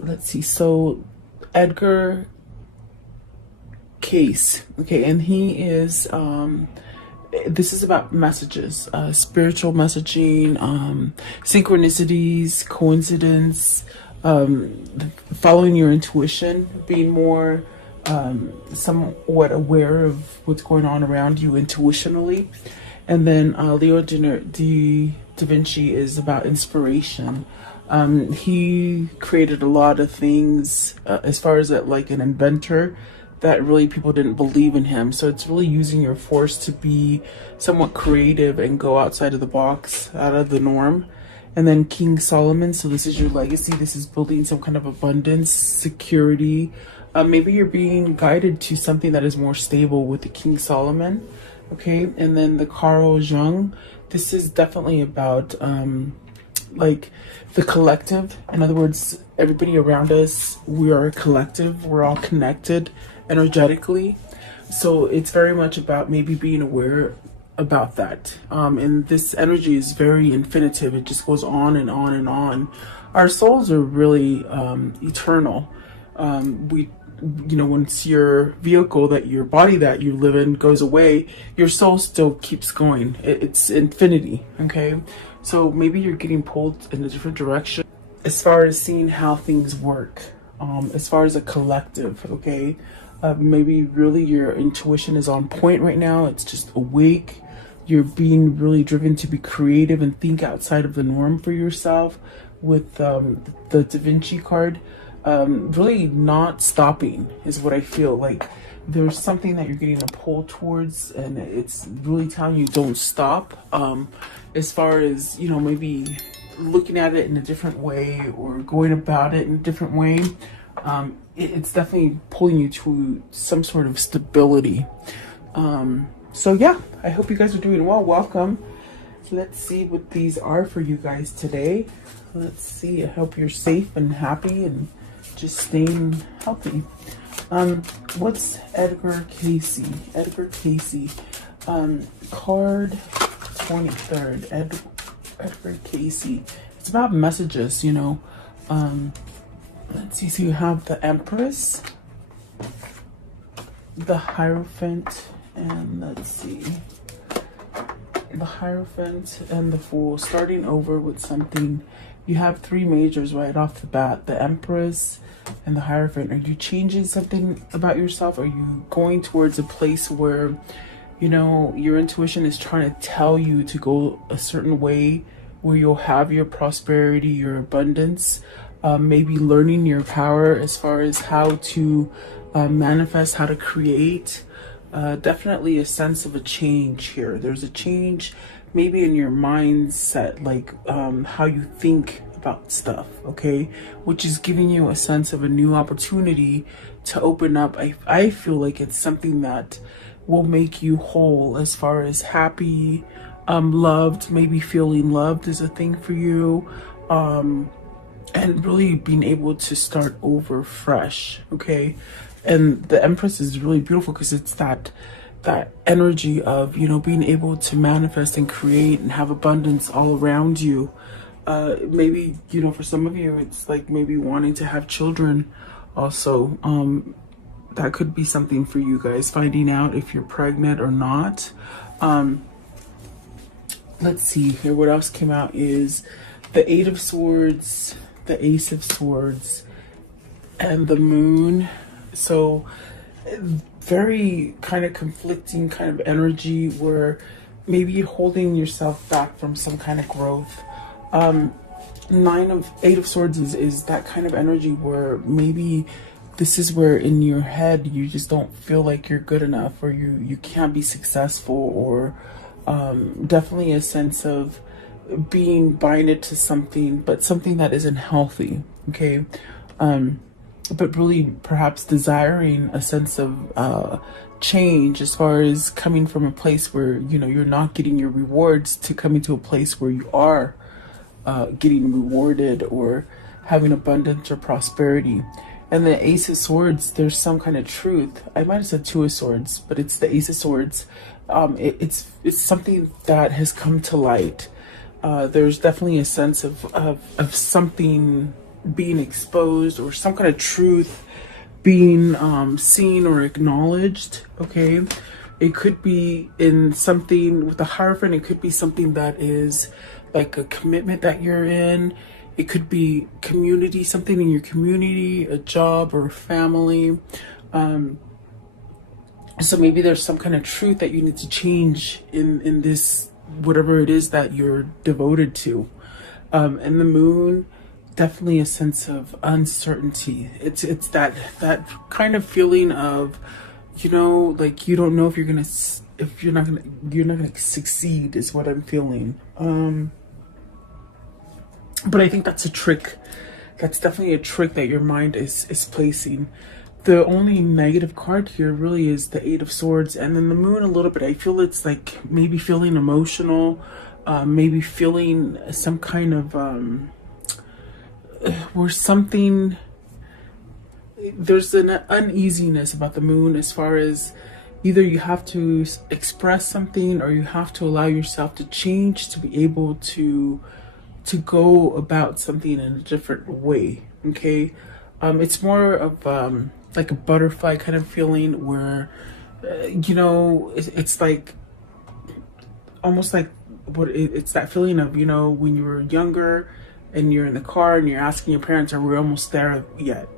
let's see. So Edgar Case, okay, and he is this is about messages, spiritual messaging, synchronicities, coincidence, following your intuition, being more somewhat aware of what's going on around you intuitionally. And then Leo da Vinci is about inspiration. He created a lot of things as far as like an inventor that really people didn't believe in him. So it's really using your force to be somewhat creative and go outside of the box, out of the norm. And then King Solomon, so this is your legacy. This is building some kind of abundance, security. Maybe you're being guided to something that is more stable with the King Solomon. Okay, and then the Carl Jung, this is definitely about like the collective. In other words, everybody around us, we are a collective, we're all connected energetically. So it's very much about maybe being aware about that. And this energy is very infinitive. It just goes on and on and on. Our souls are really eternal. We, you know, once your vehicle, that your body that you live in goes away, your soul still keeps going. It's infinity. Okay, so maybe you're getting pulled in a different direction as far as seeing how things work, as far as a collective. Okay, maybe really your intuition is on point right now. It's just awake. You're being really driven to be creative and think outside of the norm for yourself with the Da Vinci card. Really not stopping is what I feel like. There's something that you're getting a pull towards, and it's really telling you don't stop. As far as, you know, maybe looking at it in a different way or going about it in a different way, it's definitely pulling you to some sort of stability. So yeah, I hope you guys are doing well. Welcome. Let's see what these are for you guys today. Let's see. I hope you're safe and happy and just staying healthy. What's Edgar Casey? Edgar Casey. Card 23rd. Edgar Casey. It's about messages, you know. Let's see. So you have the Empress, the Hierophant, and let's see. The Hierophant and the Fool. Starting over with something. You have three majors right off the bat. The Empress and the Hierophant. Are you changing something about yourself? Are you going towards a place where, you know, your intuition is trying to tell you to go a certain way where you'll have your prosperity, your abundance, maybe learning your power as far as how to manifest, how to create. Definitely a sense of a change here. There's a change maybe in your mindset, like how you think about stuff, okay? Which is giving you a sense of a new opportunity to open up. I feel like it's something that will make you whole as far as happy, loved, maybe feeling loved is a thing for you. And really being able to start over fresh, okay? And the Empress is really beautiful because it's that energy of, you know, being able to manifest and create and have abundance all around you. Maybe, you know, for some of you, it's like maybe wanting to have children also. That could be something for you guys, finding out if you're pregnant or not. Let's see here. What else came out is the Eight of Swords, the Ace of Swords, and the Moon. So very kind of conflicting kind of energy where maybe you're holding yourself back from some kind of growth. Eight of Swords is that kind of energy where maybe this is where in your head you just don't feel like you're good enough, or you can't be successful, or definitely a sense of being binded to something, but something that isn't healthy, okay? But really perhaps desiring a sense of change as far as coming from a place where, you know, you're not getting your rewards to coming to a place where you are getting rewarded or having abundance or prosperity. And the Ace of Swords, there's some kind of truth. I might have said Two of Swords, but it's the Ace of Swords. It's something that has come to light. There's definitely a sense of something being exposed, or some kind of truth being seen or acknowledged. Okay, it could be in something with the Hierophant. It could be something that is like a commitment that you're in. It could be community, something in your community, a job or a family. So maybe there's some kind of truth that you need to change in this, whatever it is that you're devoted to. And the Moon, definitely a sense of uncertainty. It's that kind of feeling of, you know, like you don't know if you're not gonna succeed, is what I'm feeling. But I think that's a trick. That's definitely a trick that your mind is placing. The only negative card here really is the Eight of Swords, and then the Moon a little bit. I feel it's like maybe feeling emotional, maybe feeling some kind of where something, there's an uneasiness about the Moon, as far as either you have to express something or you have to allow yourself to change to be able to go about something in a different way. Okay, it's more of like a butterfly kind of feeling, where you know, it's like almost like it's that feeling of, you know, when you were younger and you're in the car and you're asking your parents, are we almost there yet?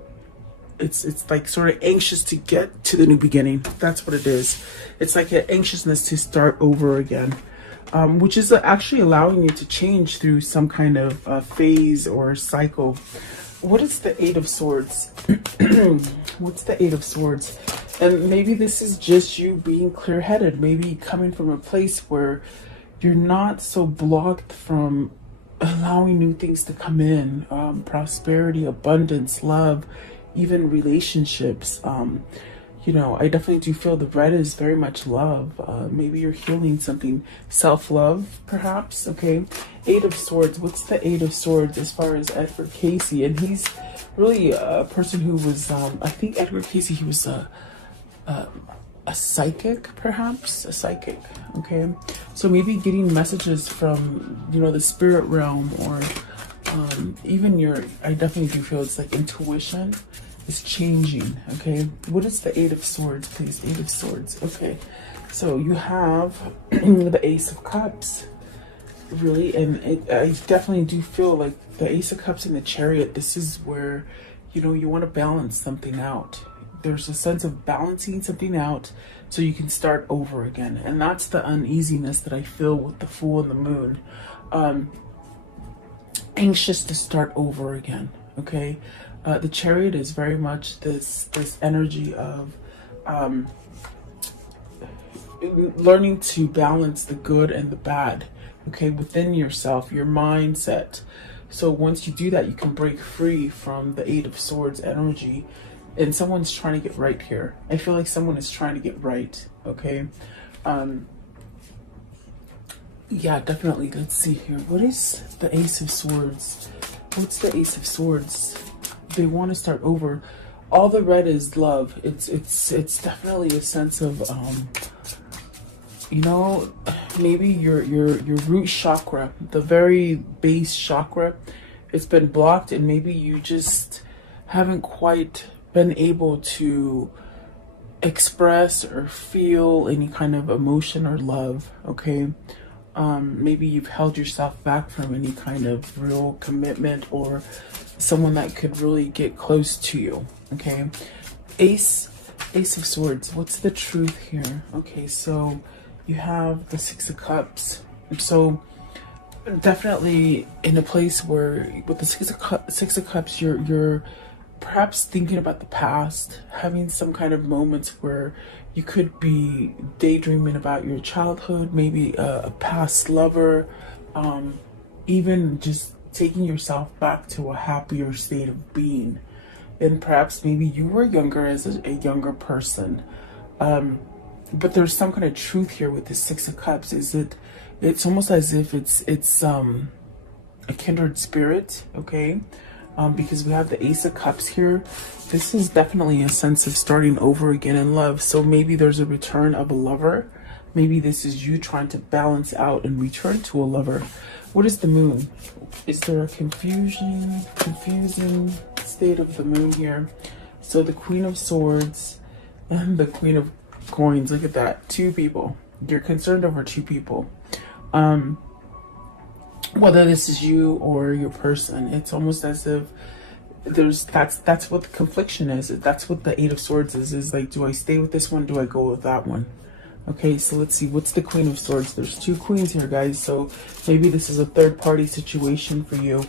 It's like sort of anxious to get to the new beginning. That's what it is. It's like an anxiousness to start over again, which is actually allowing you to change through some kind of phase or cycle. What is the Eight of Swords? What's the Eight of Swords? And maybe this is just you being clear-headed, maybe coming from a place where you're not so blocked from allowing new things to come in, prosperity, abundance, love, even relationships. You know, I definitely do feel the red is very much love. Maybe you're healing something, self-love, perhaps. Okay, Eight of Swords. What's the Eight of Swords as far as Edward Casey? And he's really a person who was, I think Edward Casey, he was a psychic, perhaps a psychic. Okay, so maybe getting messages from, you know, the spirit realm, or even your, I definitely do feel it's like intuition is changing. Okay, what is the Eight of Swords, please? Eight of Swords. Okay, so you have the Ace of Cups, really, and I definitely do feel like the Ace of Cups and the Chariot, this is where, you know, you want to balance something out. There's a sense of balancing something out so you can start over again, and that's the uneasiness that I feel with the Fool and the Moon. Anxious to start over again. Okay, the Chariot is very much this energy of learning to balance the good and the bad, okay, within yourself, your mindset. So once you do that, you can break free from the Eight of Swords energy. And someone's trying to get right here. I feel like someone is trying to get right. Okay, yeah, definitely. Let's see here. What is the Ace of Swords? What's the Ace of Swords? They want to start over. All the red is love. It's definitely a sense of you know, maybe your root chakra, the very base chakra, it's been blocked, and maybe you just haven't quite been able to express or feel any kind of emotion or love. Okay, maybe you've held yourself back from any kind of real commitment or someone that could really get close to you. Okay, Ace of Swords. What's the truth here? Okay, so you have the Six of Cups. So definitely in a place where with the Six of Cups, you're perhaps thinking about the past, having some kind of moments where you could be daydreaming about your childhood, maybe a past lover, even just taking yourself back to a happier state of being. And perhaps maybe you were younger as a younger person. But there's some kind of truth here with the Six of Cups. It's almost as if it's a kindred spirit, okay? Because we have the Ace of Cups here. This is definitely a sense of starting over again in love. So maybe there's a return of a lover. Maybe this is you trying to balance out and return to a lover. What is the Moon? is there a confusing state of the moon here? So the Queen of Swords and the Queen of Coins, look at that, two people. You're concerned over two people. Whether this is you or your person, it's almost as if that's what the confliction is. That's what the Eight of Swords is like, do I stay with this one? Do I go with that one? Okay, so let's see, what's the Queen of Swords? There's two queens here, guys. So maybe this is a third party situation for you,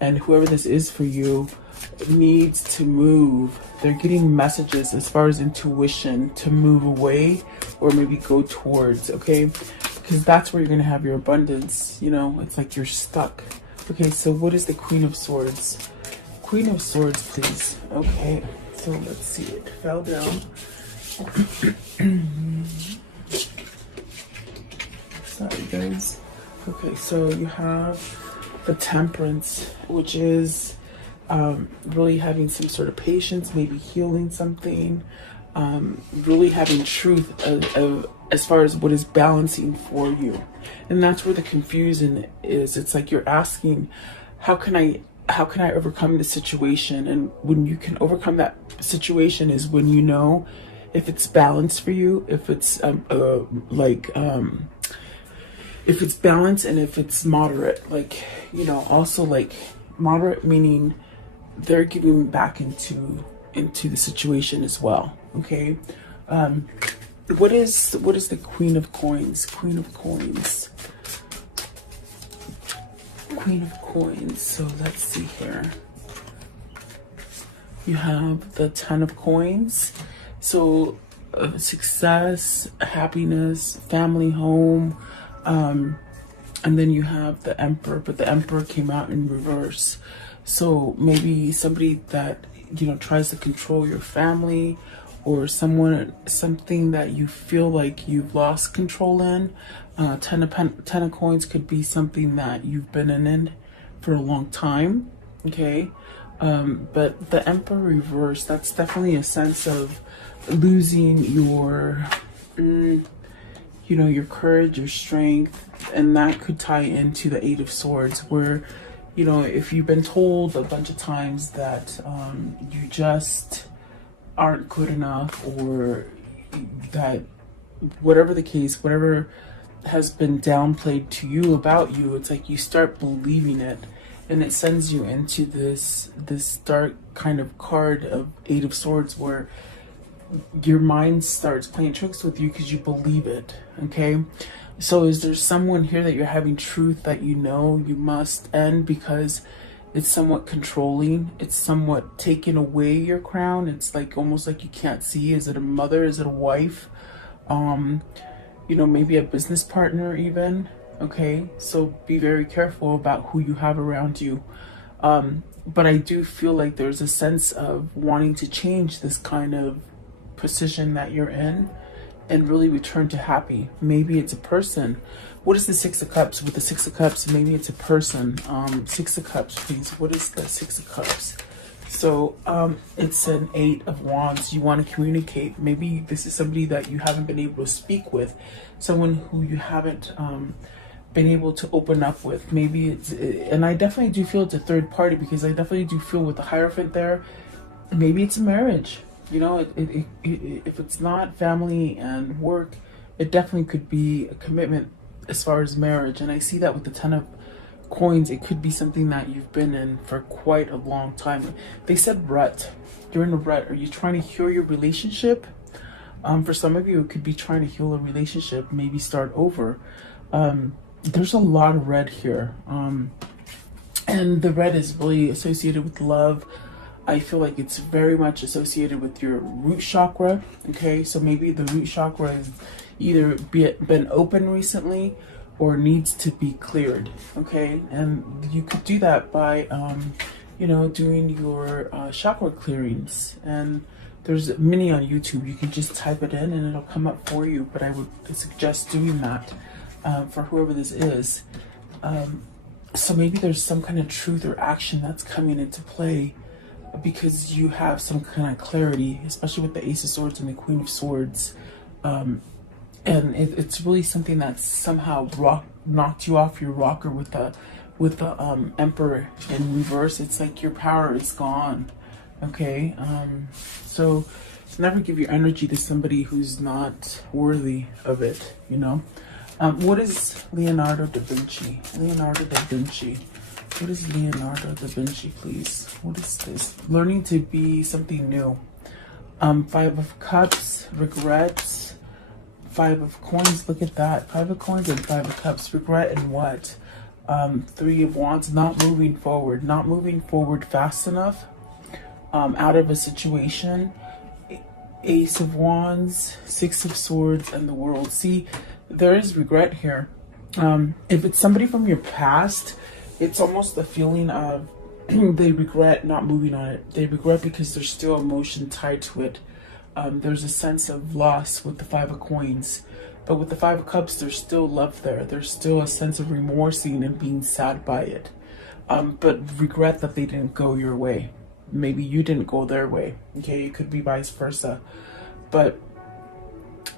and whoever this is for you needs to move. They're getting messages as far as intuition to move away or maybe go towards, okay? Because that's where you're going to have your abundance. You know, it's like you're stuck. Okay, so what is the Queen of Swords? Queen of Swords, please. Okay, so let's see, it fell down. Sorry, guys. Okay, so you have the Temperance, which is really having some sort of patience, maybe healing something, really having truth as far as what is balancing for you. And that's where the confusion is. It's like you're asking, how can I overcome this situation? And when you can overcome that situation is when you know if it's balanced for you, if it's if it's balanced and if it's moderate. Like, you know, also like moderate meaning they're giving back into the situation as well. Okay. What is the Queen of Coins? Queen of Coins. Queen of Coins. So let's see here. You have the Ten of Coins. So success, happiness, family, home. And then you have the Emperor, but the Emperor came out in reverse. So maybe somebody that, you know, tries to control your family, or something that you feel like you've lost control in. Ten of Coins could be something that you've been in for a long time. Okay. But the Emperor reverse, that's definitely a sense of losing your, you know, your courage, your strength, and that could tie into the Eight of Swords, where, you know, if you've been told a bunch of times that you just aren't good enough, or that whatever the case, whatever has been downplayed to you about you, it's like you start believing it, and it sends you into this dark kind of card of Eight of Swords, where your mind starts playing tricks with you because you believe it. Okay, so is there someone here that you're having truth that you know you must end because it's somewhat controlling, it's somewhat taking away your crown? It's like almost like you can't see. Is it a mother? Is it a wife? You know, maybe a business partner even. Okay, so be very careful about who you have around you. But I do feel like there's a sense of wanting to change this kind of position that you're in and really return to happy. Maybe it's a person. What is the Six of Cups? With the Six of Cups, maybe it's a person. Six of Cups, please. What is the Six of Cups? So it's an Eight of Wands. You want to communicate. Maybe this is somebody that you haven't been able to speak with, someone who you haven't been able to open up with. Maybe it's, and I definitely do feel it's a third party, because I definitely do feel with the Hierophant there, maybe it's a marriage. You know, if it's not family and work, it definitely could be a commitment as far as marriage. And I see that with the Ten of Coins. It could be something that you've been in for quite a long time. They said rut. You're in a rut. Are you trying to heal your relationship? For some of you, it could be trying to heal a relationship, maybe start over. There's a lot of red here. And the red is really associated with love. I feel like it's very much associated with your root chakra. Okay, so maybe the root chakra has either been open recently or needs to be cleared. Okay, and you could do that by, you know, doing your chakra clearings. And there's many on YouTube. You can just type it in and it'll come up for you. But I would suggest doing that for whoever this is. So maybe there's some kind of truth or action that's coming into play, because you have some kind of clarity, especially with the Ace of Swords and the Queen of Swords. And it's really something that somehow knocked you off your rocker with the with the Emperor in reverse, it's like your power is gone. Okay, so never give your energy to somebody who's not worthy of it, you know. What is Leonardo da Vinci? Leonardo da Vinci. What is Leonardo da Vinci, please? What is this? Learning to be something new. Five of Cups, regrets. Five of Coins, look at that. Five of Coins and Five of Cups. Regret and what? Three of Wands, not moving forward. Not moving forward fast enough. Out of a situation. Ace of Wands, Six of Swords, and the World. See, there is regret here. If it's somebody from your past, it's almost the feeling of they regret not moving on it. They regret because there's still emotion tied to it. There's a sense of loss with the Five of Coins. But with the Five of Cups, there's still love there. There's still a sense of remorsing and being sad by it. But regret that they didn't go your way. Maybe you didn't go their way. Okay, it could be vice versa. But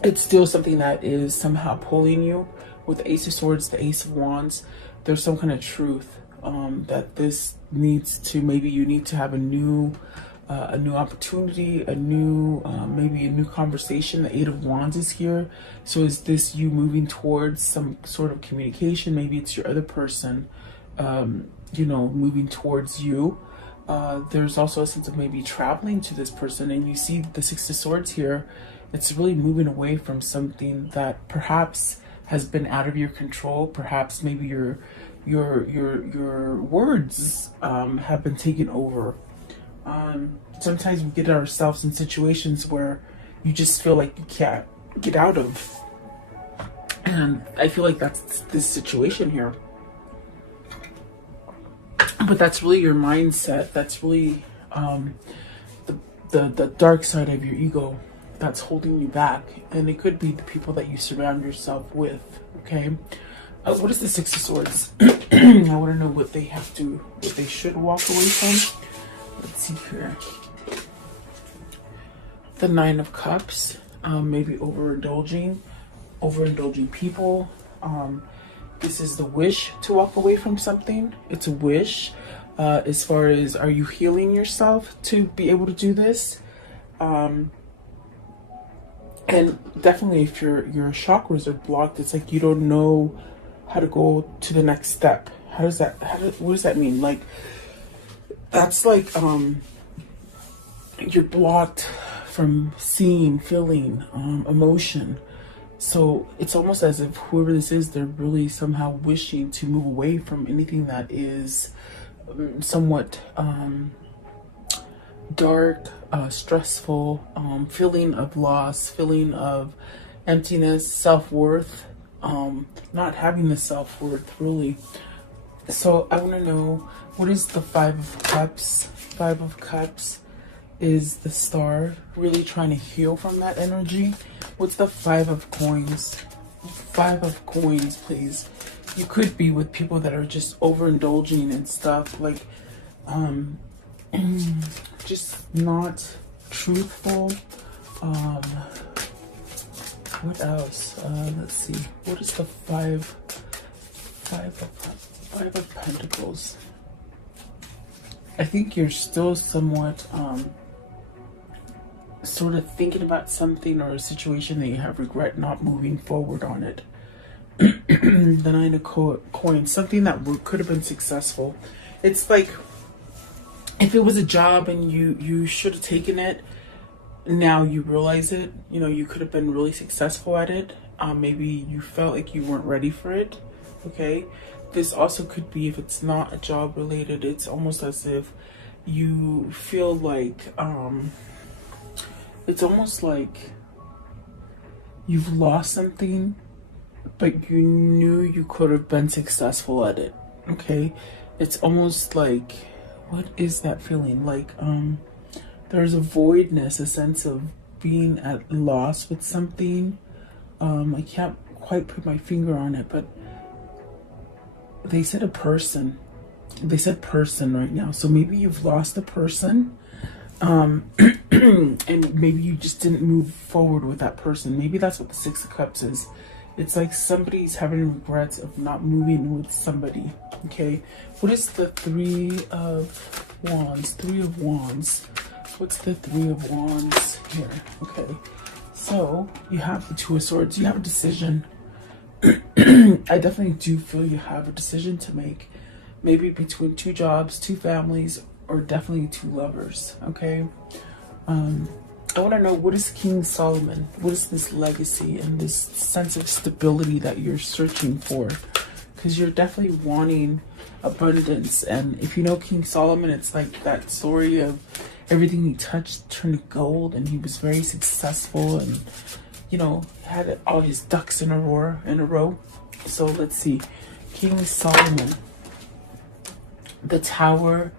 it's still something that is somehow pulling you. With the Ace of Swords, the Ace of Wands, there's some kind of truth that this needs to, maybe you need to have a new opportunity, maybe a new conversation. The Eight of Wands is here. So is this you moving towards some sort of communication? Maybe it's your other person, you know, moving towards you. There's also a sense of maybe traveling to this person, and you see the Six of Swords here. It's really moving away from something that perhaps has been out of your control. Perhaps maybe your words have been taken over. Sometimes we get ourselves in situations where you just feel like you can't get out of, and I feel like that's this situation here. But that's really your mindset. That's really the dark side of your ego that's holding you back. And it could be the people that you surround yourself with. Okay. What is the Six of Swords? I want to know what they should walk away from. Let's see here. The Nine of Cups. Maybe overindulging people. This is the wish to walk away from something. It's a wish. As far as, are you healing yourself to be able to do this? And definitely if your chakras are blocked, it's like you don't know how to go to the next step. What does that mean? Like, that's like, you're blocked from seeing, feeling, emotion. So it's almost as if whoever this is, they're really somehow wishing to move away from anything that is somewhat dark, stressful, feeling of loss, feeling of emptiness, self-worth, not having the self-worth really. So I want to know, what is the Five of Cups? Five of Cups is the Star, really trying to heal from that energy. What's the Five of Coins? Five of Coins, please. You could be with people that are just overindulging and stuff, like just not truthful. What else? Let's see. What is the Five of Pentacles? I think you're still somewhat sort of thinking about something or a situation that you have regret not moving forward on it. The Nine of Coins, something that could have been successful. It's like if it was a job and you should have taken it, now you realize it, you know, you could have been really successful at it. Maybe you felt like you weren't ready for it. Okay, this also could be, if it's not a job related, it's almost as if you feel like it's almost like you've lost something, but you knew you could have been successful at it. Okay, it's almost like, what is that feeling? Like there's a voidness, a sense of being at loss with something. I can't quite put my finger on it, but they said a person. They said person right now. So maybe you've lost a person, and maybe you just didn't move forward with that person. Maybe that's what the Six of Cups is. It's like somebody's having regrets of not moving with somebody. Okay, what is the Three of Wands? Three of Wands. What's the Three of Wands here? Okay, so you have the Two of Swords. You have a decision. I definitely do feel you have a decision to make. Maybe between two jobs, two families, or definitely two lovers. Okay. I want to know, what is King Solomon? What is this legacy and this sense of stability that you're searching for? Because you're definitely wanting abundance. And if you know King Solomon, it's like that story of everything he touched turned to gold, and he was very successful, and you know, had all his ducks in a row. So let's see. King Solomon, the Tower,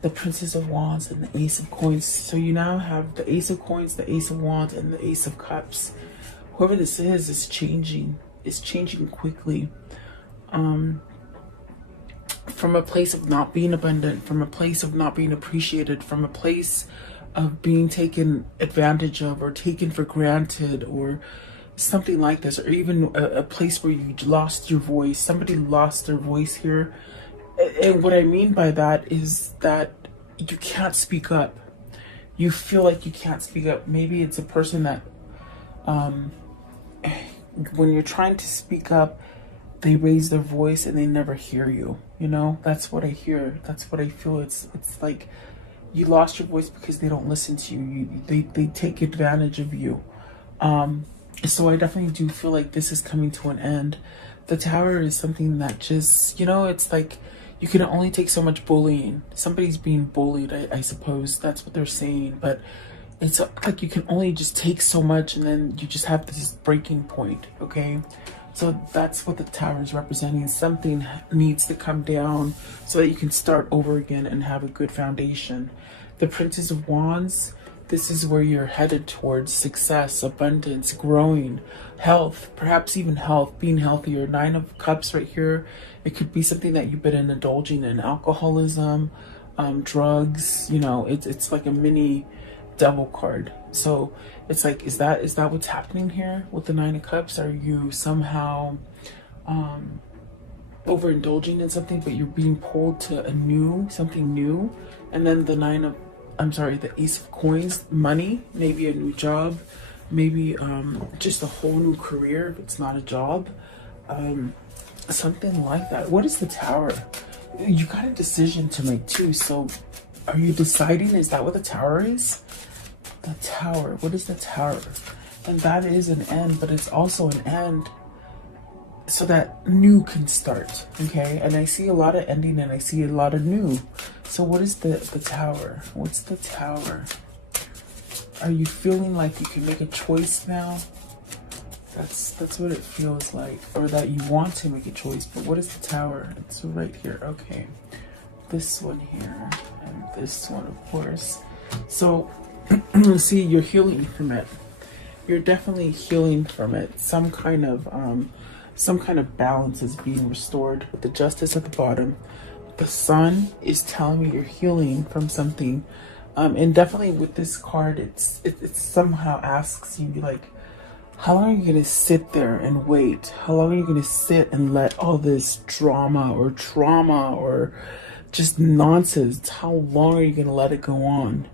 the Princess of Wands, and the Ace of Coins. So you now have the Ace of Coins, the Ace of Wands, and the Ace of Cups. Whoever this is changing. It's changing quickly. From a place of not being abundant, from a place of not being appreciated, from a place of being taken advantage of or taken for granted, or something like this, or even a place where you lost your voice. Somebody lost their voice here. And what I mean by that is that you can't speak up. You feel like you can't speak up. Maybe it's a person that when you're trying to speak up, they raise their voice and they never hear you. You know, that's what I hear. That's what I feel. It's like you lost your voice because they don't listen to you. They take advantage of you. So I definitely do feel like this is coming to an end. The Tower is something that just, you know, it's like you can only take so much bullying. Somebody's being bullied, I suppose. That's what they're saying. But it's like you can only just take so much, and then you just have this breaking point, okay? So that's what the Tower is representing. Something needs to come down so that you can start over again and have a good foundation. The Princess of Wands, this is where you're headed towards success, abundance, growing, health, perhaps even health, being healthier. Nine of Cups right here. It could be something that you've been indulging in, alcoholism, drugs, you know, it's like a mini devil card. So it's like, is that what's happening here with the Nine of Cups? Are you somehow overindulging in something, but you're being pulled to something new? And then the Ace of Coins, money, maybe a new job, maybe just a whole new career if it's not a job, something like that. What is the Tower? You got a decision to make too. So are you deciding? Is that what the Tower is? The Tower. What is the Tower? And that is an end, but it's also an end so that new can start. Okay, and I see a lot of ending and I see a lot of new. So what is the Tower? What's the Tower? Are you feeling like you can make a choice now? That's what it feels like, or that you want to make a choice. But what is the Tower? It's right here. Okay, this one here and this one, of course. So see, you're healing from it. You're definitely healing from it. Some kind of balance is being restored with the Justice at the bottom. The Sun is telling me you're healing from something, and definitely with this card, it somehow asks you, like, how long are you gonna sit there and wait? How long are you gonna sit and let all this drama or trauma or just nonsense, how long are you gonna let it go on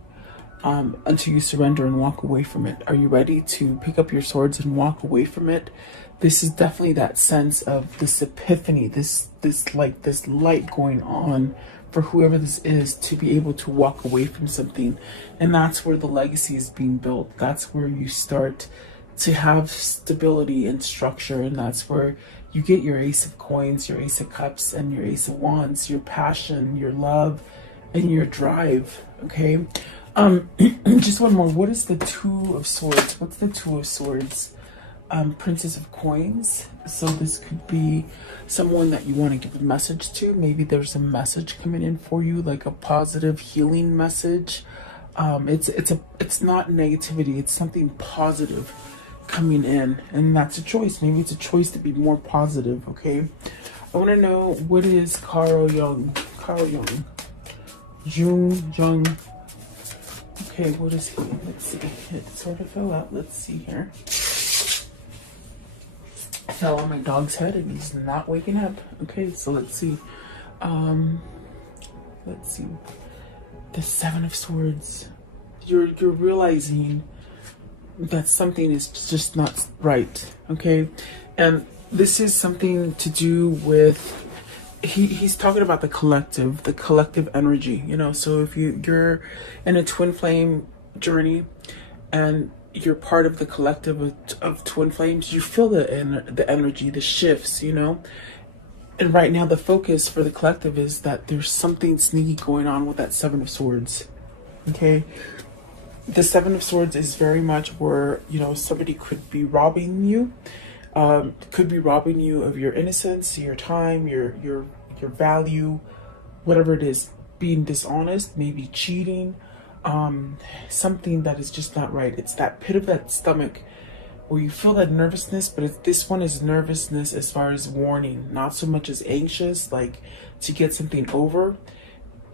until you surrender and walk away from it? Are you ready to pick up your swords and walk away from it? This is definitely that sense of this epiphany, this light going on for whoever this is, to be able to walk away from something. And that's where the legacy is being built. That's where you start to have stability and structure, and that's where you get your Ace of Coins, your Ace of Cups, and your Ace of Wands, your passion, your love, and your drive. Okay, just one more. What is the Two of Swords? What's the Two of Swords? Princess of Coins. So this could be someone that you want to give a message to. Maybe there's a message coming in for you, like a positive healing message. It's not negativity. It's something positive coming in, and that's a choice. Maybe it's a choice to be more positive. Okay, I want to know, what is Carl Jung? Jung. Okay, what is he? Let's see. It sort of fell out. Let's see here. fell on my dog's head and he's not waking up. Okay, so let's see. Let's see. The Seven of Swords. You're realizing that something is just not right. Okay, and this is something to do with. He's talking about the collective energy. You know, so if you're in a twin flame journey, and you're part of the collective of twin flames, you feel the energy, the shifts, you know. And right now the focus for the collective is that there's something sneaky going on with that Seven of Swords. Okay, the Seven of Swords is very much where, you know, somebody could be robbing you, of your innocence, your time, your value, whatever it is, being dishonest, maybe cheating, something that is just not right. It's that pit of that stomach where you feel that nervousness, but this one is nervousness as far as warning, not so much as anxious, like to get something over.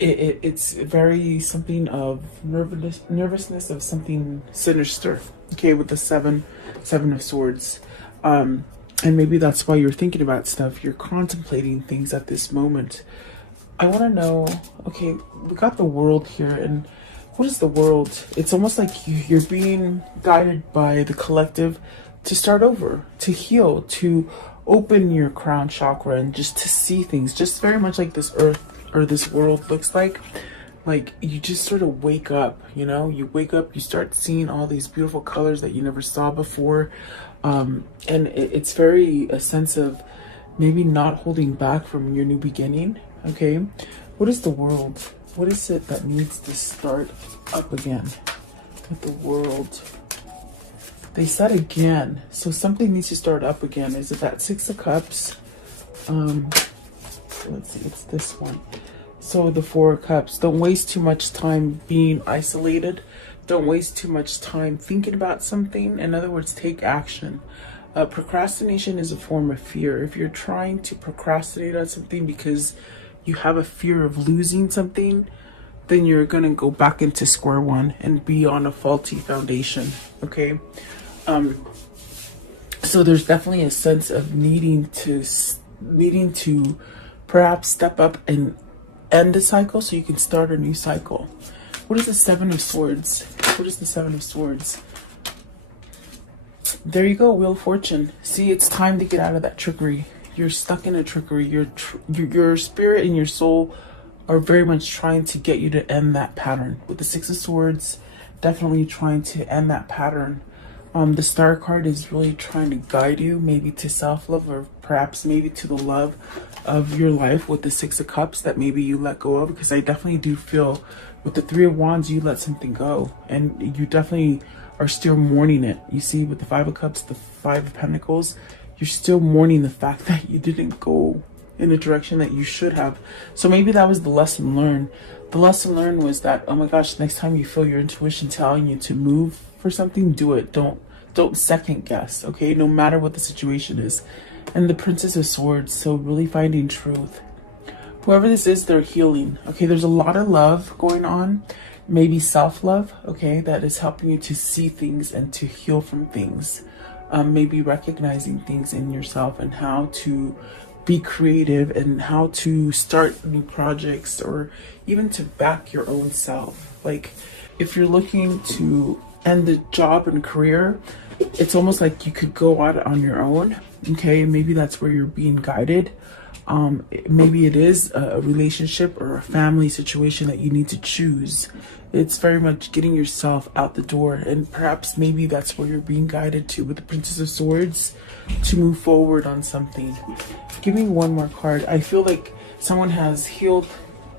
It's very something of nervousness of something sinister. Okay, with the seven of swords. And maybe that's why you're thinking about stuff. You're contemplating things at this moment. I want to know, okay, we got the World here, and what is the World? It's almost like you're being guided by the collective to start over, to heal, to open your crown chakra, and just to see things, just very much like this earth or this world looks like. Like you just sort of wake up, you know, you wake up, you start seeing all these beautiful colors that you never saw before. And it's very a sense of maybe not holding back from your new beginning. Okay, what is the World? What is it that needs to start up again with the World? They said again, so something needs to start up again. Is it that Six of Cups? Let's see, it's this one. So the Four of Cups. Don't waste too much time being isolated. Don't waste too much time thinking about something. In other words, take action. Procrastination is a form of fear. If you're trying to procrastinate on something because you have a fear of losing something, then you're going to go back into square one and be on a faulty foundation. Okay. So there's definitely a sense of needing to perhaps step up and end a cycle so you can start a new cycle. What is the Seven of Swords? What is the Seven of Swords? There you go, Wheel of Fortune. See, it's time to get out of that trickery. You're stuck in a trickery. Your spirit and your soul are very much trying to get you to end that pattern. With the Six of Swords, definitely trying to end that pattern. The Star card is really trying to guide you, maybe to self-love, or perhaps maybe to the love of your life with the Six of Cups that maybe you let go of. Because I definitely do feel with the Three of Wands, you let something go, and you definitely are still mourning it. You see, with the Five of Cups, the Five of Pentacles, you're still mourning the fact that you didn't go in the direction that you should have. So maybe that was the lesson learned. The lesson learned was that, oh my gosh, next time you feel your intuition telling you to move for something, do it. Don't second guess, okay? No matter what the situation is. And the Princess of Swords, so really finding truth. Whoever this is, they're healing. Okay, there's a lot of love going on. Maybe self-love, okay, that is helping you to see things and to heal from things. Maybe recognizing things in yourself and how to be creative and how to start new projects, or even to back your own self. Like if you're looking to end the job and career, it's almost like you could go out on your own. Okay, maybe that's where you're being guided. Maybe it is a relationship or a family situation that you need to choose. It's very much getting yourself out the door, and perhaps maybe that's where you're being guided to with the Princess of Swords, to move forward on something. Give me one more card. I feel like someone has healed.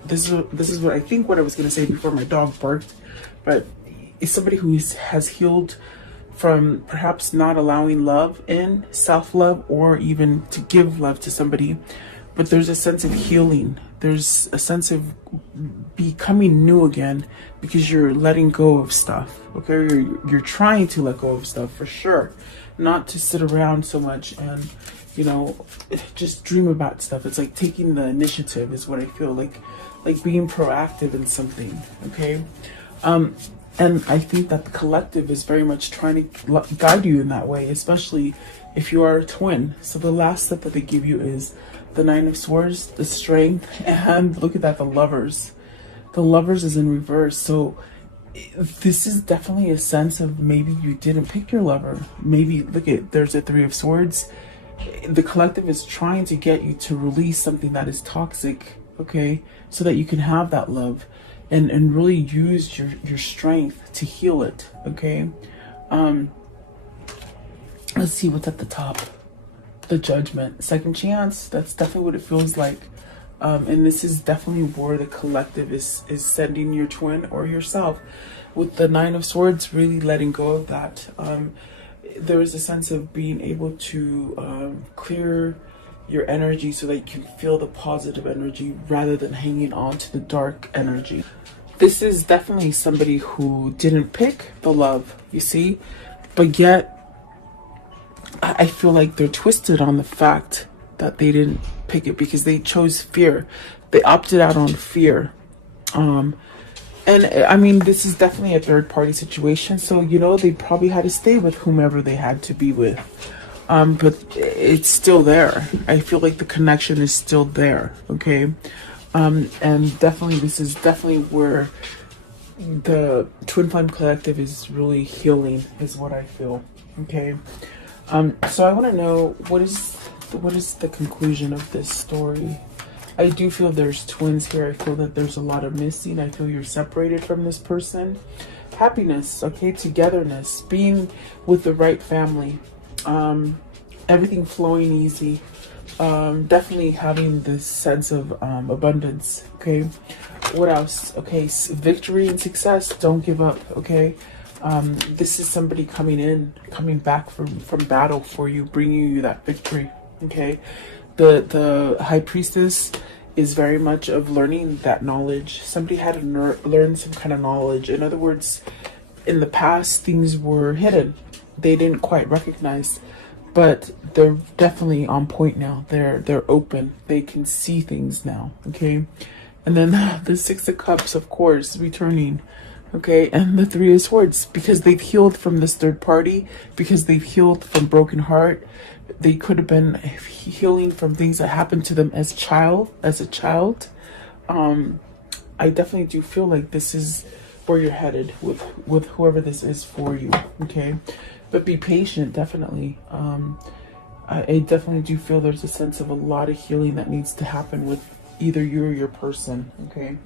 This is what I think what I was going to say before my dog barked, but it's somebody who has healed from perhaps not allowing love in, self-love, or even to give love to somebody. But there's a sense of healing. There's a sense of becoming new again because you're letting go of stuff. Okay, you're trying to let go of stuff for sure. Not to sit around so much and, you know, just dream about stuff. It's like taking the initiative is what I feel like being proactive in something. Okay. And I think that the collective is very much trying to guide you in that way, especially if you are a twin. So the last step that they give you is the Nine of Swords, the Strength, and look at that, the Lovers. The Lovers is in reverse. So this is definitely a sense of maybe you didn't pick your lover. Maybe, look at, there's a Three of Swords. The collective is trying to get you to release something that is toxic, okay? So that you can have that love and really use your strength to heal it, okay? Let's see what's at the top. The Judgment. Second chance. That's definitely what it feels like. And this is definitely where the collective is sending your twin or yourself. With the Nine of Swords, really letting go of that. There is a sense of being able to clear your energy so that you can feel the positive energy rather than hanging on to the dark energy. This is definitely somebody who didn't pick the love, you see, but yet I feel like they're twisted on the fact that they didn't pick it because they chose fear. They opted out on fear. And I mean, this is definitely a third party situation. So, you know, they probably had to stay with whomever they had to be with. But it's still there. I feel like the connection is still there. Okay. And definitely, this is definitely where the Twin Flame Collective is really healing, is what I feel. Okay. So I want to know, what is the conclusion of this story? I do feel there's twins here. I feel that there's a lot of missing. I feel you're separated from this person. Happiness, okay, togetherness, being with the right family, everything flowing easy, definitely having this sense of abundance, okay? What else? Okay, victory and success. Don't give up, okay? This is somebody coming back from battle for you, bringing you that victory, okay? The High Priestess is very much of learning that knowledge. Somebody had to learn some kind of knowledge. In other words, in the past, things were hidden. They didn't quite recognize, but they're definitely on point now. They're open. They can see things now, okay? And then the Six of Cups, of course, returning. Okay, and the Three of Swords, because they've healed from this third party, because they've healed from broken heart. They could have been healing from things that happened to them as a child. I definitely do feel like this is where you're headed with whoever this is for you. Okay, but be patient, definitely. I definitely do feel there's a sense of a lot of healing that needs to happen with either you or your person. Okay,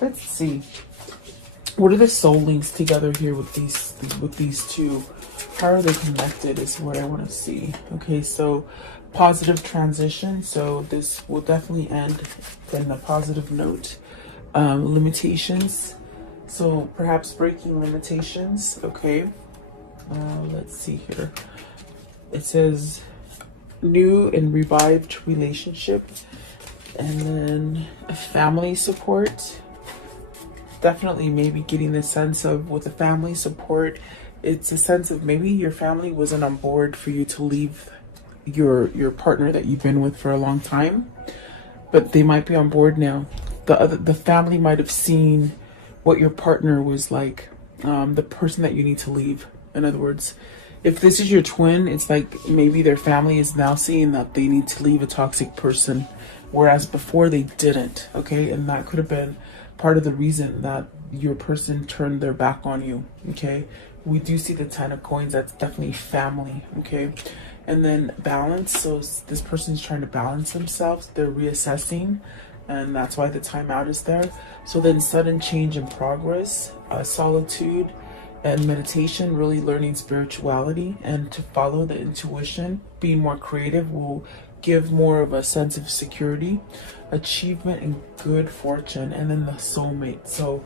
let's see. What are the soul links together here with these two? How are they connected is what I want to see. Okay, so positive transition. So this will definitely end in a positive note. Limitations. So perhaps breaking limitations. Okay. Let's see here. It says new and revived relationship. And then family support. Definitely maybe getting the sense of, with the family support, it's a sense of maybe your family wasn't on board for you to leave your partner that you've been with for a long time, but they might be on board now. The family might have seen what your partner was like, the person that you need to leave. In other words, if this is your twin, it's like maybe their family is now seeing that they need to leave a toxic person, whereas before they didn't. Okay, and that could have been part of the reason that your person turned their back on you. Okay, we do see the Ten of Coins. That's definitely family. Okay, and then balance. So this person is trying to balance themselves. They're reassessing, and that's why the timeout is there. So then sudden change in progress, solitude and meditation, really learning spirituality and to follow the intuition. Being more creative will give more of a sense of security, achievement, and good fortune. And then the soulmate. So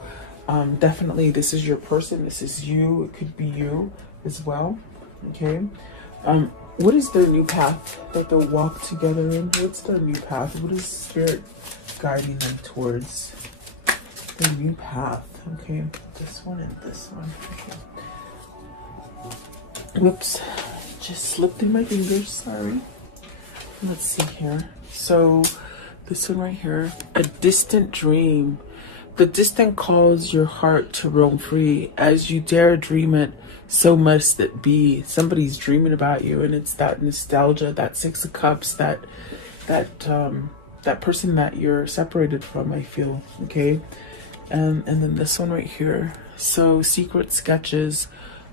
definitely this is your person. This is you. It could be you as well. Okay. What is their new path that they'll walk together in? What's their new path? What is spirit guiding them towards? Their new path. Okay. This one and this one. Okay. Whoops. Just slipped through my fingers. Sorry. Let's see here. So this one right here, a distant dream. The distant calls your heart to roam free. As you dare dream it, so must it be. Somebody's dreaming about you, and it's that nostalgia, that Six of Cups, that person that you're separated from, I feel. Okay. And then this one right here. So secret sketches,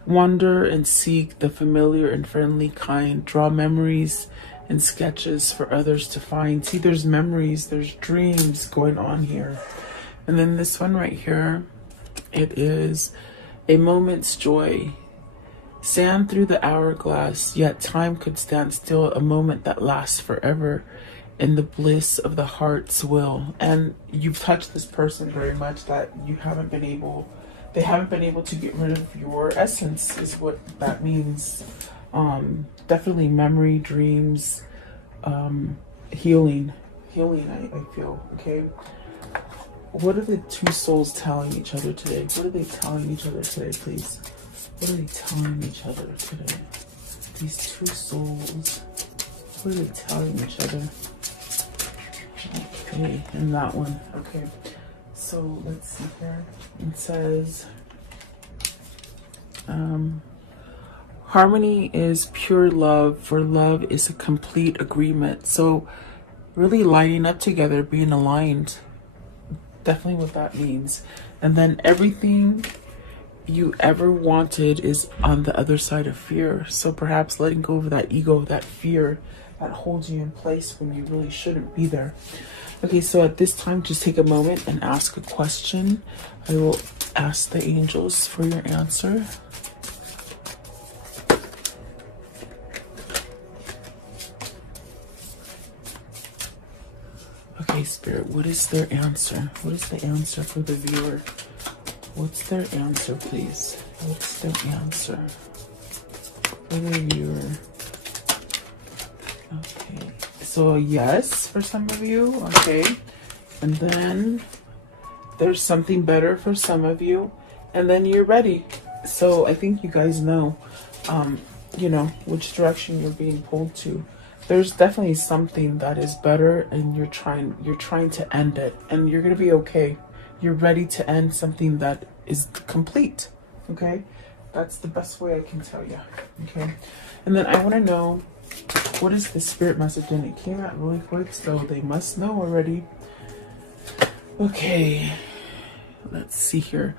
wander and seek the familiar and friendly kind. Draw memories and sketches for others to find. See, there's memories, there's dreams going on here. And then this one right here, it is a moment's joy. Sand through the hourglass, yet time could stand still. A moment that lasts forever in the bliss of the heart's will. And you've touched this person very much, that you haven't been able, they haven't been able to get rid of your essence, is what that means. Definitely memory, dreams, healing, I feel. Okay. What are the two souls telling each other today? What are they telling each other today, please? What are they telling each other today? These two souls, what are they telling each other? Okay, and that one. Okay, so let's see here. It says, harmony is pure love, for love is a complete agreement. So really lining up together, being aligned. Definitely what that means. And then everything you ever wanted is on the other side of fear. So perhaps letting go of that ego, that fear that holds you in place when you really shouldn't be there. Okay, so at this time, just take a moment and ask a question. I will ask the angels for your answer. Okay, Spirit, what is their answer? What is the answer for the viewer? What's their answer, please? What's their answer for the viewer? Okay, so yes for some of you. Okay, and then there's something better for some of you, and then you're ready. So I think you guys know, you know, which direction you're being pulled to. There's definitely something that is better, and you're trying to end it, and you're gonna be okay. You're ready to end something that is complete. Okay, that's the best way I can tell you. Okay, and then I want to know, what is the spirit message? And it came out really quick, so they must know already. Okay, let's see here.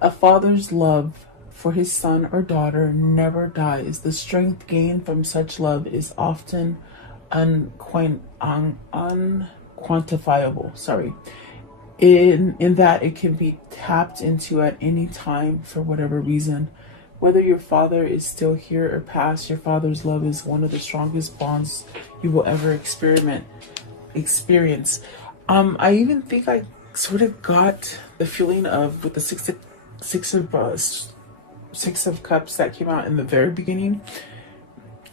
A father's love for his son or daughter never dies. The strength gained from such love is often unquantifiable. Sorry. In that it can be tapped into at any time for whatever reason. Whether your father is still here or past, your father's love is one of the strongest bonds you will ever experience. I even think I sort of got the feeling of, with the Six of Cups that came out in the very beginning,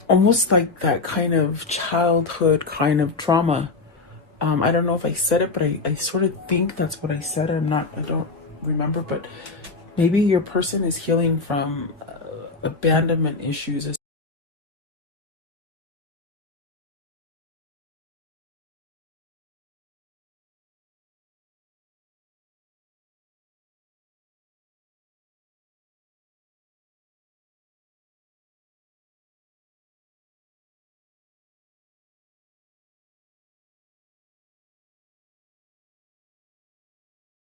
almost like that kind of childhood kind of trauma. I don't know if I said it, but I sort of think that's what I said. I don't remember, but maybe your person is healing from abandonment issues